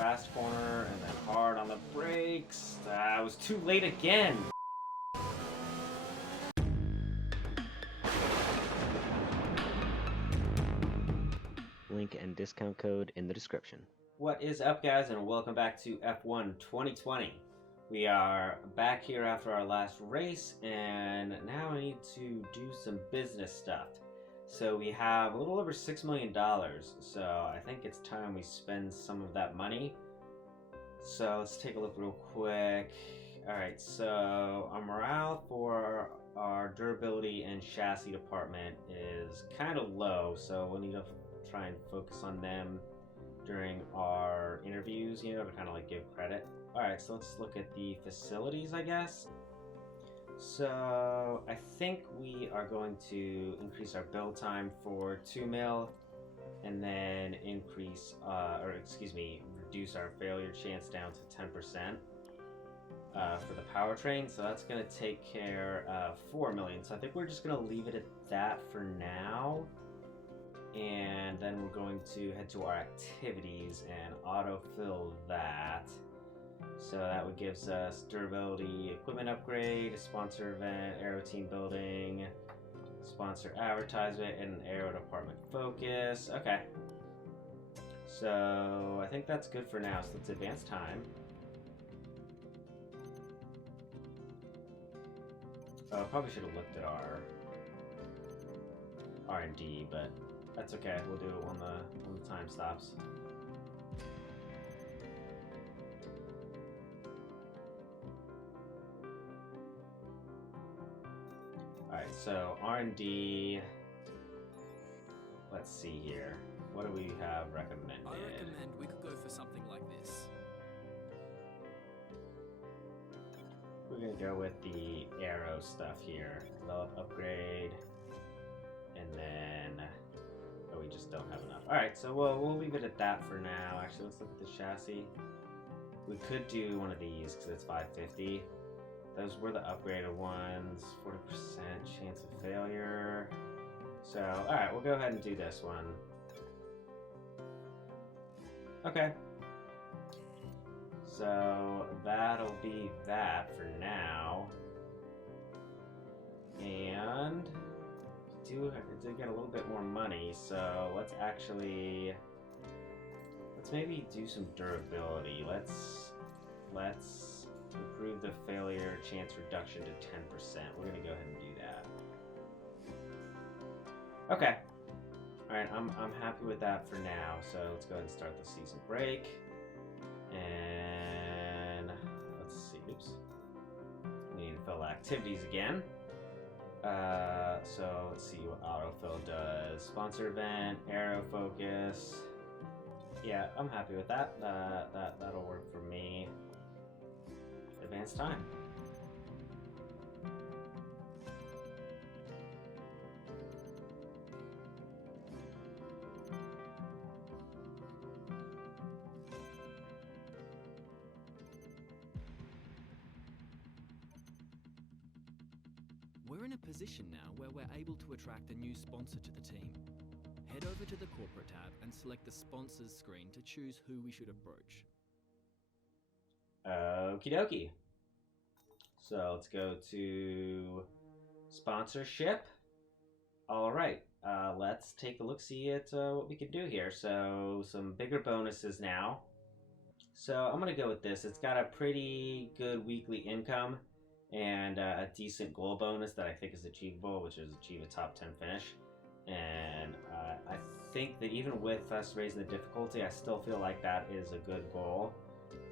fast corner and then hard on the brakes. I was too late again. Link and discount code in the description. What is up, guys, and welcome back to F1 2020. We are back here after our last race, and now I need to do some business stuff. So we have a little over $6 million, so I think it's time we spend some of that money. So let's take a look real quick. Alright, so our morale for our durability and chassis department is kind of low, so we'll need to try and focus on them during our interviews, you know, to kind of like give credit. Alright, so let's look at the facilities, I guess. So I think we are going to increase our build time for 2 mil and then reduce our failure chance down to 10% for the powertrain. So that's going to take care of 4 million. So I think we're just going to leave it at that for now. And then we're going to head to our activities and autofill that. So that would gives us durability, equipment upgrade, a sponsor event, aero team building, sponsor advertisement, and an aero department focus. Okay. So I think that's good for now. So let's advance time. Oh, probably should have looked at our R&D, but that's okay. We'll do it when the time stops. Alright, so R&D, let's see here. What do we have recommended? I recommend we could go for something like this. We're going to go with the aero stuff here. Develop, upgrade, and then... Oh, we just don't have enough. Alright, so we'll leave it at that for now. Actually, let's look at the chassis. We could do one of these because it's 550. Those were the upgraded ones. 40% chance of failure. So, alright, we'll go ahead and do this one. Okay. So, that'll be that for now. And I did get a little bit more money, so let's maybe do some durability. Let's improve the failure chance reduction to 10%. We're gonna go ahead and do that. Okay. Alright, I'm happy with that for now. So let's go ahead and start the season break. And let's see, oops. We need to fill activities again. So let's see what autofill does. Sponsor event, aero focus. Yeah, I'm happy with that. That'll work for me. Advanced time. We're in a position now where we're able to attract a new sponsor to the team. Head over to the corporate tab and select the sponsors screen to choose who we should approach. Okie dokie. So let's go to sponsorship. All right, let's take a look, see at what we can do here. So some bigger bonuses now. So I'm gonna go with this. It's got a pretty good weekly income and a decent goal bonus that I think is achievable, which is achieve a top 10 finish. And I think that even with us raising the difficulty, I still feel like that is a good goal.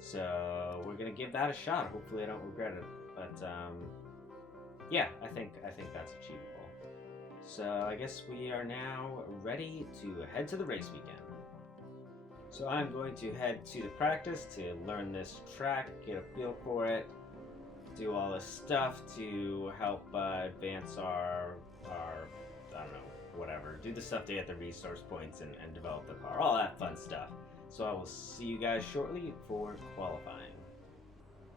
So we're gonna give that a shot. Hopefully I don't regret it. But yeah, I think that's achievable. So I guess we are now ready to head to the race weekend. So I'm going to head to the practice to learn this track, get a feel for it, do all this stuff to help advance our I don't know, whatever. Do the stuff to get the resource points and develop the car. All that fun stuff. So I will see you guys shortly for qualifying.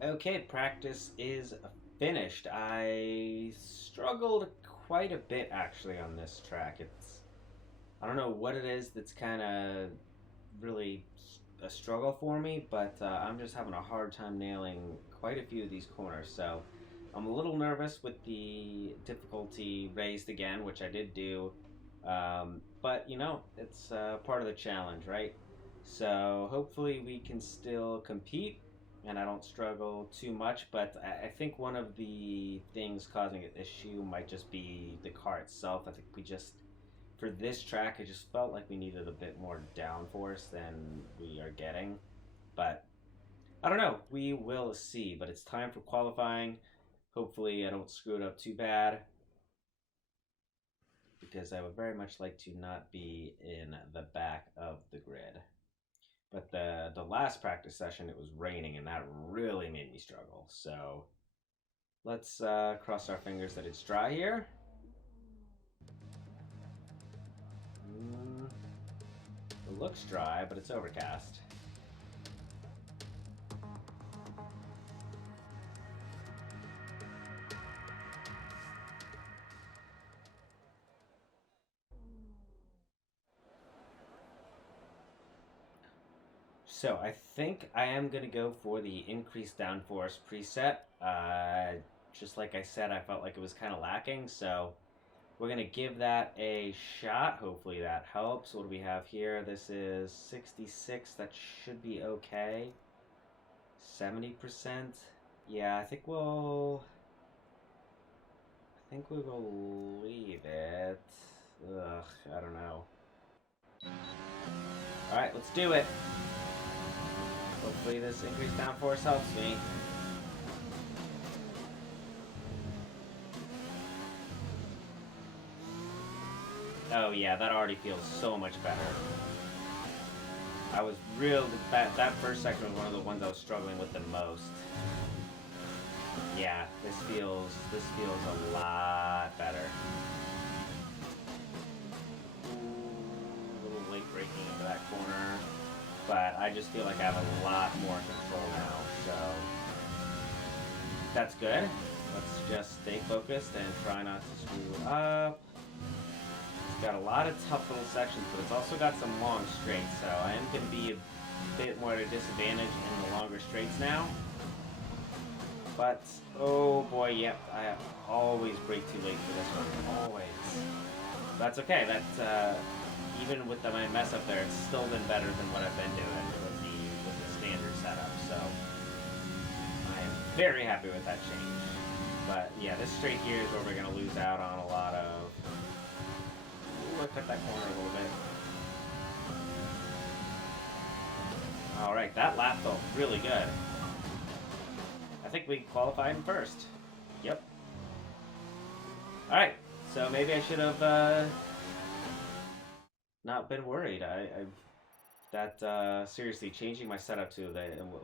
Okay, practice is finished. I struggled quite a bit actually on this track. I don't know what it is that's kind of really a struggle for me, but I'm just having a hard time nailing quite a few of these corners. So I'm a little nervous with the difficulty raised again, which I did do. But you know, it's part of the challenge, right? So hopefully we can still compete and I don't struggle too much. But I think one of the things causing an issue might just be the car itself. I think we just, for this track, I just felt like we needed a bit more downforce than we are getting. But I don't know. We will see. But it's time for qualifying. Hopefully I don't screw it up too bad, because I would very much like to not be in the back of the grid. But the last practice session, it was raining, and that really made me struggle. So let's cross our fingers that it's dry here. It looks dry, but it's overcast. So I think I am going to go for the increased downforce preset. Just like I said, I felt like it was kind of lacking, so we're going to give that a shot. Hopefully that helps. What do we have here? This is 66. That should be okay. 70%. Yeah, I think we will leave it. Ugh, I don't know. Alright, let's do it. Hopefully this increased downforce helps me. Oh yeah, that already feels so much better. I was real, that first section was one of the ones I was struggling with the most. Yeah, this feels a lot better. Ooh, a little late braking into that corner. But I just feel like I have a lot more control now, so that's good. Let's just stay focused and try not to screw up. It's got a lot of tough little sections, but it's also got some long straights, so I am going to be a bit more at a disadvantage in the longer straights now. But, oh boy, yep, I always brake too late for this one, always. That's okay, that, even with my mess up there, it's still been better than what I've been doing with the standard setup, so I am very happy with that change. But yeah, this straight here is where we're going to lose out on a lot of... Ooh, I cut that corner a little bit. Alright, that lap felt really good. I think we qualified in first. Yep. Alright, so maybe I should have... not been worried. Seriously, changing my setup to a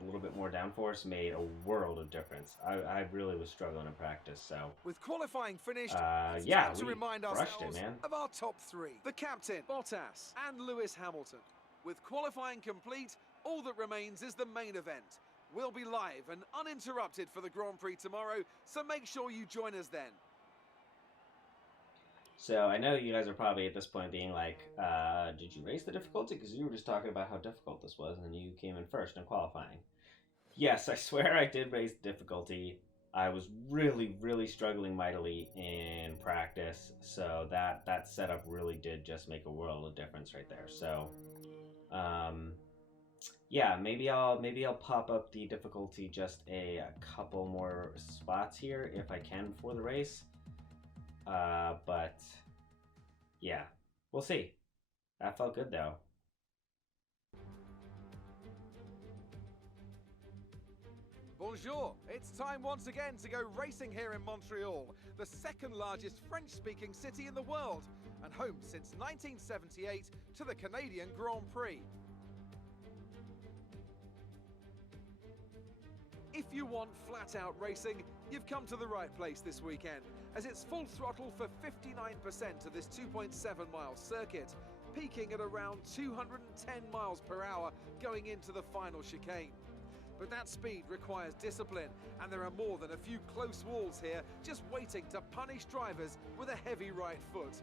little bit more downforce made a world of difference. I really was struggling in practice, so. With qualifying finished, it's yeah, time to remind ourselves man. of our top three. The captain, Bottas, and Lewis Hamilton. With qualifying complete, all that remains is the main event. We'll be live and uninterrupted for the Grand Prix tomorrow, so make sure you join us then. So I know you guys are probably at this point being like, did you raise the difficulty? Because you were just talking about how difficult this was, and you came in first in qualifying. Yes, I swear I did raise the difficulty. I was really, really struggling mightily in practice, so that setup really did just make a world of difference right there. So, yeah, maybe I'll pop up the difficulty just a couple more spots here if I can before the race. But yeah, we'll see. That felt good though. Bonjour! It's time once again to go racing here in Montreal, the second largest French-speaking city in the world, and home since 1978 to the Canadian Grand Prix. If you want flat-out racing, you've come to the right place this weekend, as it's full throttle for 59% of this 2.7-mile circuit, peaking at around 210 miles per hour going into the final chicane. But that speed requires discipline, and there are more than a few close walls here just waiting to punish drivers with a heavy right foot.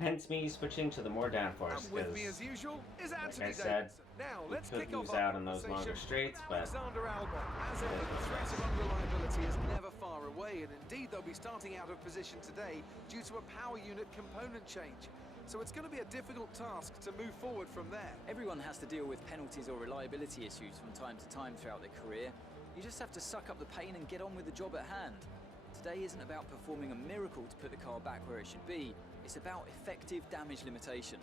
Hence me switching to the more downforce, And with me because as usual is like Anthony I said, Davidson. Now we let's could kick off lose our out on those longer conversation straights, with but Alexander Albon. As ever, the threat of unreliability is never far away, and indeed they'll be starting out of position today due to a power unit component change. So it's going to be a difficult task to move forward from there. Everyone has to deal with penalties or reliability issues from time to time throughout their career. You just have to suck up the pain and get on with the job at hand. Today isn't about performing a miracle to put the car back where it should be. It's about effective damage limitation.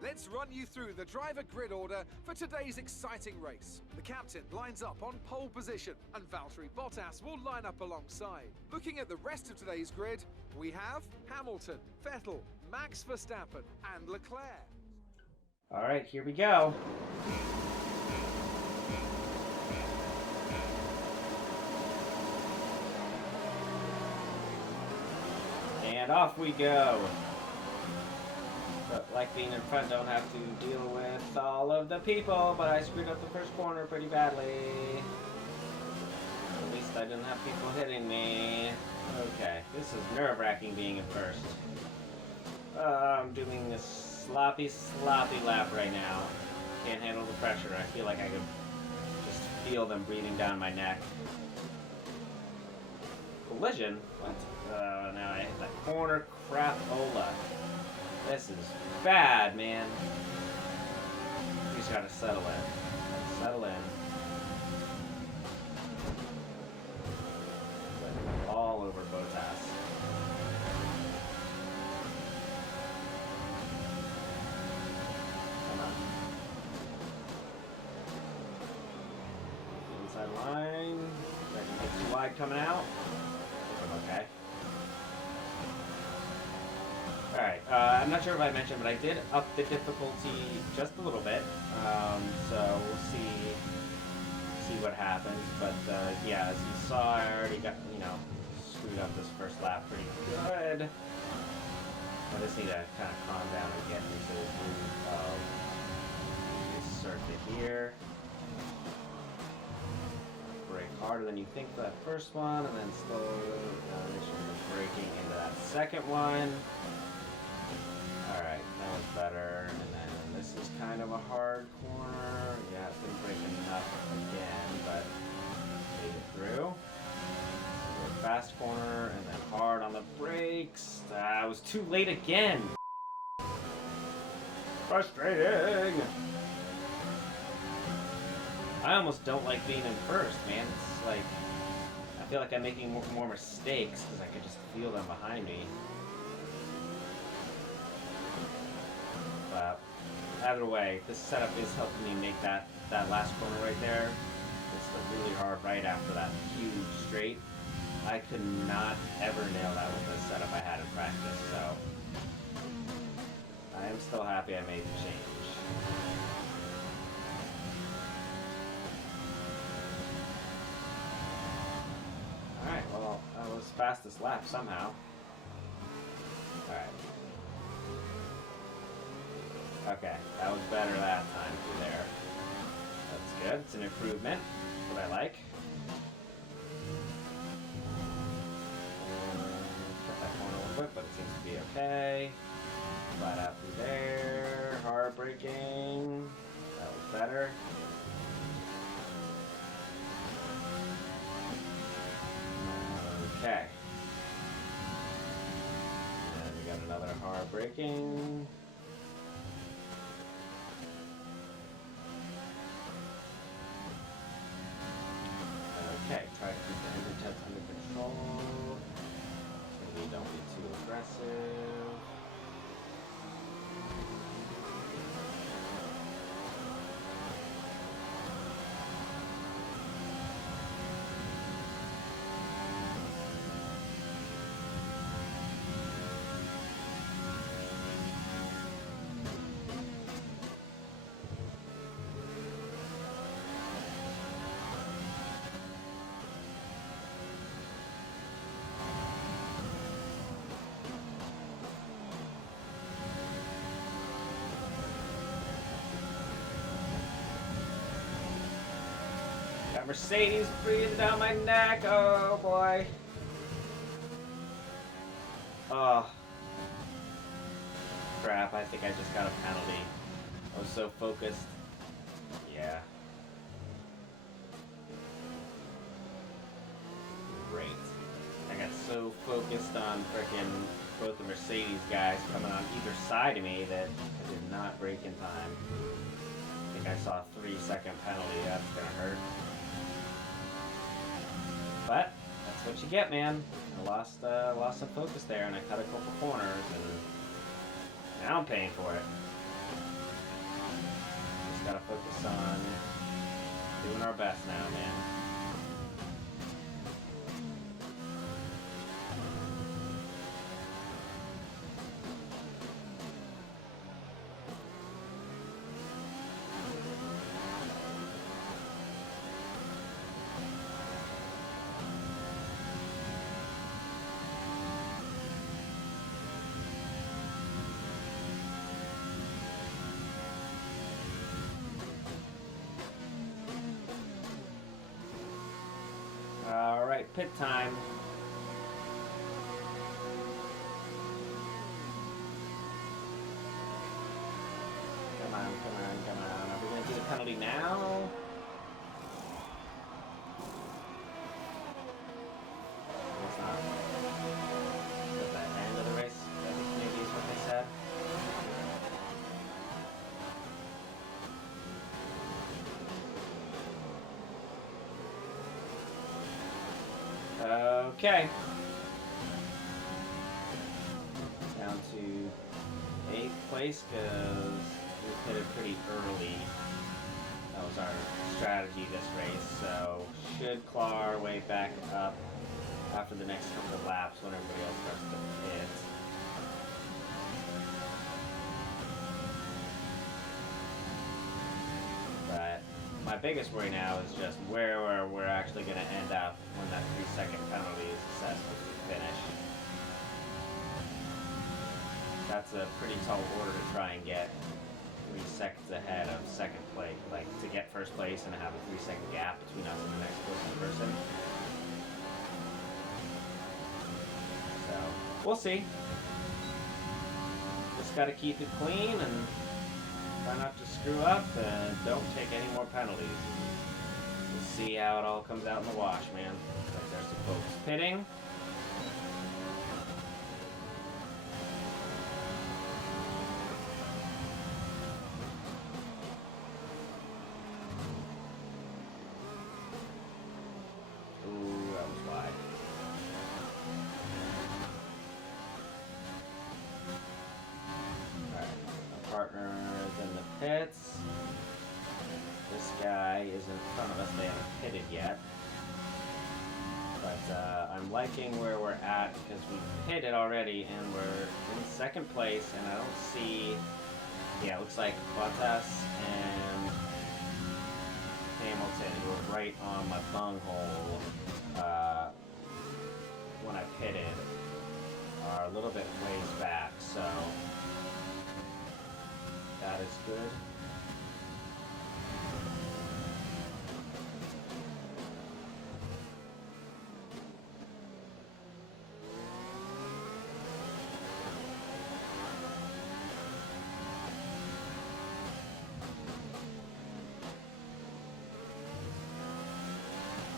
Let's run you through the driver grid order for today's exciting race. The captain lines up on pole position, and Valtteri Bottas will line up alongside. Looking at the rest of today's grid, we have Hamilton, Vettel, Max Verstappen, and Leclerc. all right, here we go. And off we go. But like being in front, don't have to deal with all of the people, but I screwed up the first corner pretty badly. At least I didn't have people hitting me. Okay, this is nerve-wracking being in first. I'm doing a sloppy lap right now. Can't handle the pressure. I feel like I could just feel them breathing down my neck. Collision? What? Now I hit that corner crapola. This is bad, man. You just gotta settle in. Settle in. All over Bottas. Come on. Inside line. Second hit too wide coming out. Okay. Alright, I'm not sure if I mentioned, but I did up the difficulty just a little bit. So we'll see what happens. But yeah, as you saw, I already got, screwed up this first lap pretty good. I just need to kind of calm down and get into the groove of this circuit here. Brake harder than you think for that first one, and then slowly braking into that second one. Alright, that was better. And then this is kind of a hard corner. Yeah, it didn't brake enough again, but made it through. Fast corner, and then hard on the brakes. I was too late again. Frustrating. I almost don't like being in first, man. It's like, I feel like I'm making more mistakes because I can just feel them behind me. But either way, this setup is helping me make that last corner right there. It's the really hard right after that huge straight. I could not ever nail that with the setup I had in practice, so I am still happy I made the change. Alright, well, that was fastest lap somehow. Alright. Okay, that was better that time through there. That's good, it's an improvement. That's what I like. But it seems to be okay. Flat out through there. Hard braking. That was better. Okay. And we got another hard braking. Okay, try to keep the engine temps under control. Don't be too aggressive. Got Mercedes breathing down my neck. Oh boy. Oh. crap, I think I just got a penalty. I was so focused. Yeah. Great. I got so focused on frickin' both the Mercedes guys coming on either side of me that I did not brake in time. I think I saw a 3-second penalty. That's gonna hurt. But that's what you get, man. I lost some focus there, and I cut a couple corners, and now I'm paying for it. Just gotta focus on doing our best now, man. Alright, pit time. Come on, come on, come on. Are we going to do the penalty now? It's not. At the end of the race, I think maybe is what they said. Okay. Down to 8th place because we pitted pretty early. That was our strategy this race. So should claw our way back up after the next couple of laps when everybody else starts to pit. But my biggest worry now is just where we're actually going to end up when that 3-second penalty is assessed once we finish. That's a pretty tall order to try and get 3 seconds ahead of second place, like to get first place and have a 3-second gap between us and the next closest person. So, we'll see. Just gotta keep it clean and try not to screw up and don't take any more penalties. We'll see how it all comes out in the wash, man. Like there's some folks pitting. Ooh, that was wide. Alright, our partner is in the pits. This guy is in front of us. They haven't pitted yet. But I'm liking where we're at because we pitted already and we're in second place and I don't see... Yeah, it looks like Bottas and Hamilton, who were right on my bunghole when I pitted, are a little bit ways back, so that is good.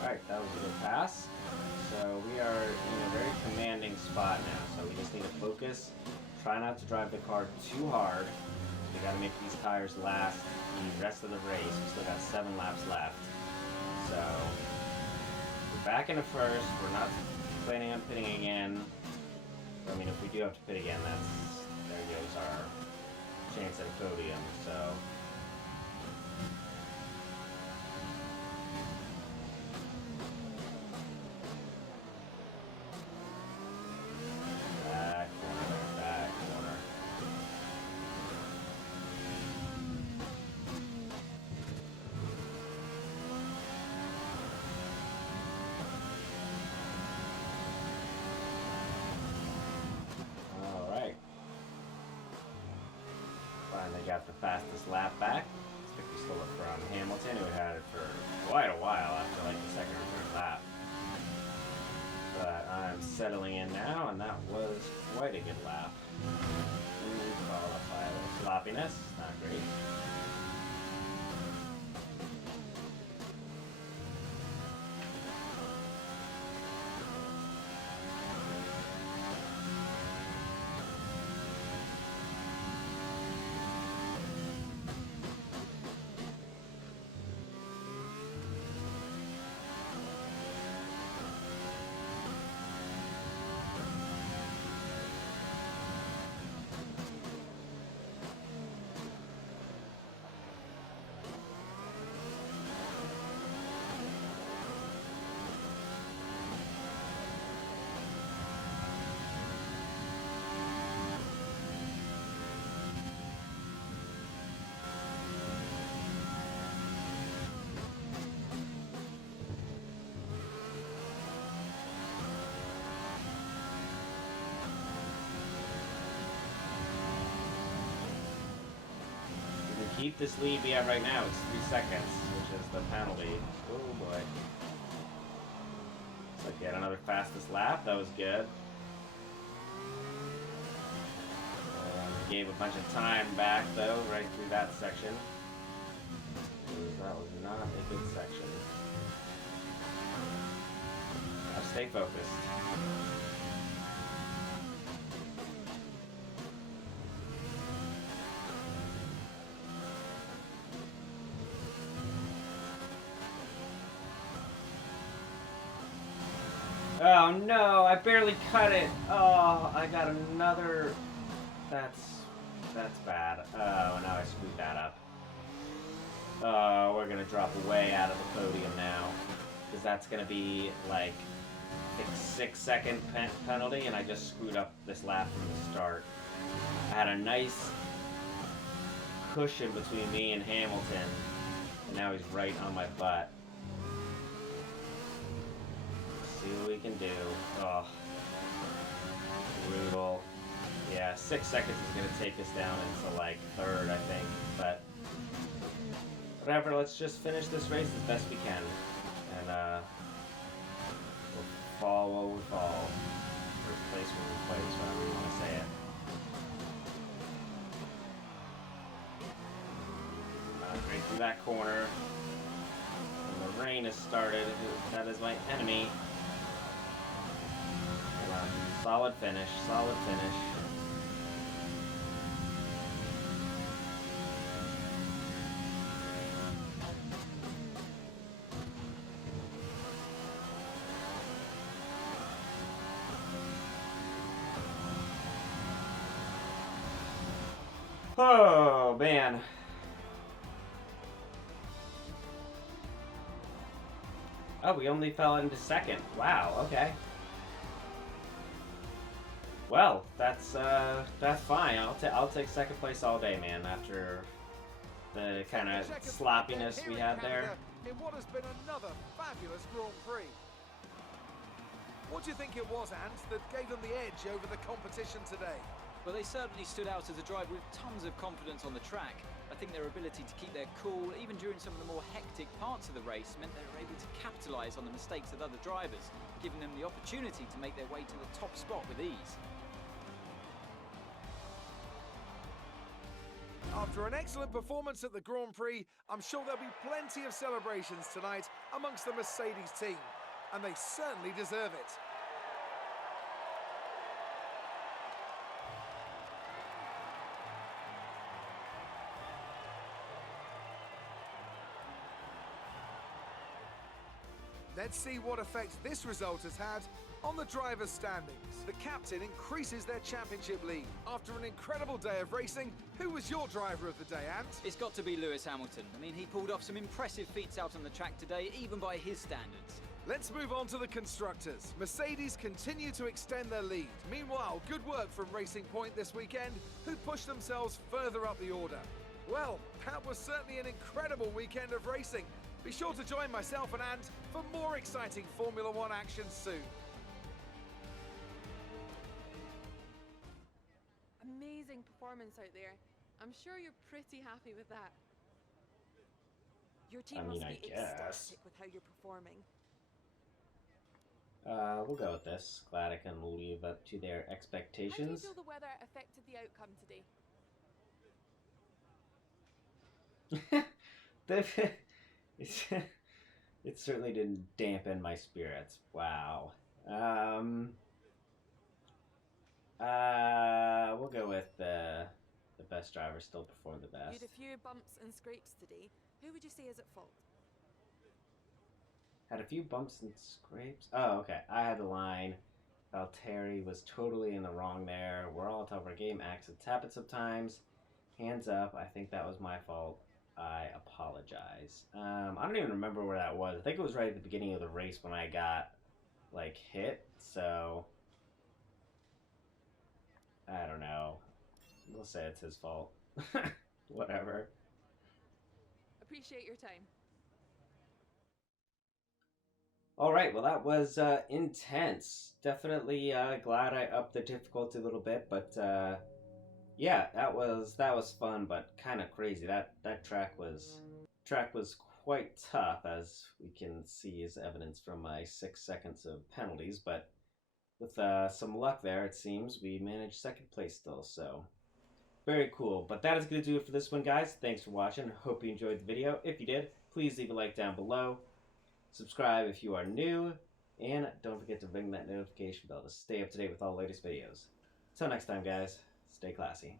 Alright, that was a good pass. So we are in a very commanding spot now, so we just need to focus. Try not to drive the car too hard. We gotta make these tires last the rest of the race. We still got 7 laps left. So we're back into first. We're not planning on pitting again. I mean, if we do have to pit again, there goes our chance at a podium. So back corner. All right. Finally got the fastest lap back. Looks like we stole it from Hamilton, who had it for quite a while after like the second or third lap. But I'm settling in now, and that was quite a good lap. Ooh, followed up by a little sloppiness. Not great. Keep this lead we have right now. It's 3 seconds, which is the penalty. Oh boy. Looks like we had another fastest lap. That was good. Gave a bunch of time back though, right through that section. That was not a good section. Gotta stay focused. Oh no, I barely cut it. Oh, I got another. That's bad. Oh, now I screwed that up. Oh, we're gonna drop way out of the podium now, because that's gonna be like I think 6-second penalty, and I just screwed up this lap from the start. I had a nice cushion between me and Hamilton, and now he's right on my butt. See what we can do. Oh, brutal. Yeah, 6 seconds is going to take us down into like third, I think. But whatever, let's just finish this race as best we can. And we'll fall where we fall. Or place where we place, whatever you want to say it. Right through that corner. And the rain has started. That is my enemy. Solid finish, solid finish. Oh, man. Oh, we only fell into second. Wow, okay. Well, that's fine. I'll take second place all day, man. After the kind of sloppiness we had there. In what has been another fabulous Grand Prix. What do you think it was, Ant, that gave them the edge over the competition today? Well, they certainly stood out as a driver with tons of confidence on the track. I think their ability to keep their cool, even during some of the more hectic parts of the race, meant they were able to capitalise on the mistakes of other drivers, giving them the opportunity to make their way to the top spot with ease. After an excellent performance at the Grand Prix, I'm sure there'll be plenty of celebrations tonight amongst the Mercedes team, and they certainly deserve it. Let's see what effect this result has had on the drivers' standings. The captain increases their championship lead. After an incredible day of racing, who was your driver of the day, Ant? It's got to be Lewis Hamilton. I mean, he pulled off some impressive feats out on the track today, even by his standards. Let's move on to the Constructors. Mercedes continue to extend their lead. Meanwhile, good work from Racing Point this weekend, who pushed themselves further up the order. Well, that was certainly an incredible weekend of racing. Be sure to join myself and Ant for more exciting Formula One action soon. Amazing performance out there. I'm sure you're pretty happy with that. Your team must be ecstatic with how you're performing. We'll go with this. Glad I can live up to their How do you expectations. feel the weather affected the outcome today? It certainly didn't dampen my spirits. Wow. We'll go with the best driver still performed the You best. had a few bumps and scrapes today. Who would you say is at fault? Had a few bumps and scrapes. Oh, okay. I had the line. Valtteri was totally in the wrong there. We're all top of our game. Accidents happen sometimes. Hands up. I think that was my fault. I apologize. I don't even remember where that was. I think it was right at the beginning of the race when I got, like, hit. So, I don't know. We'll say it's his fault. Whatever. Appreciate your time. All right, well, that was intense. Definitely glad I upped the difficulty a little bit, but yeah, that was fun, but kind of crazy. That track was quite tough, as we can see as evidence from my 6 seconds of penalties. But with some luck there, it seems we managed second place still. So very cool. But that is going to do it for this one, guys. Thanks for watching. Hope you enjoyed the video. If you did, please leave a like down below. Subscribe if you are new, and don't forget to ring that notification bell to stay up to date with all the latest videos. Until next time, guys, stay classy.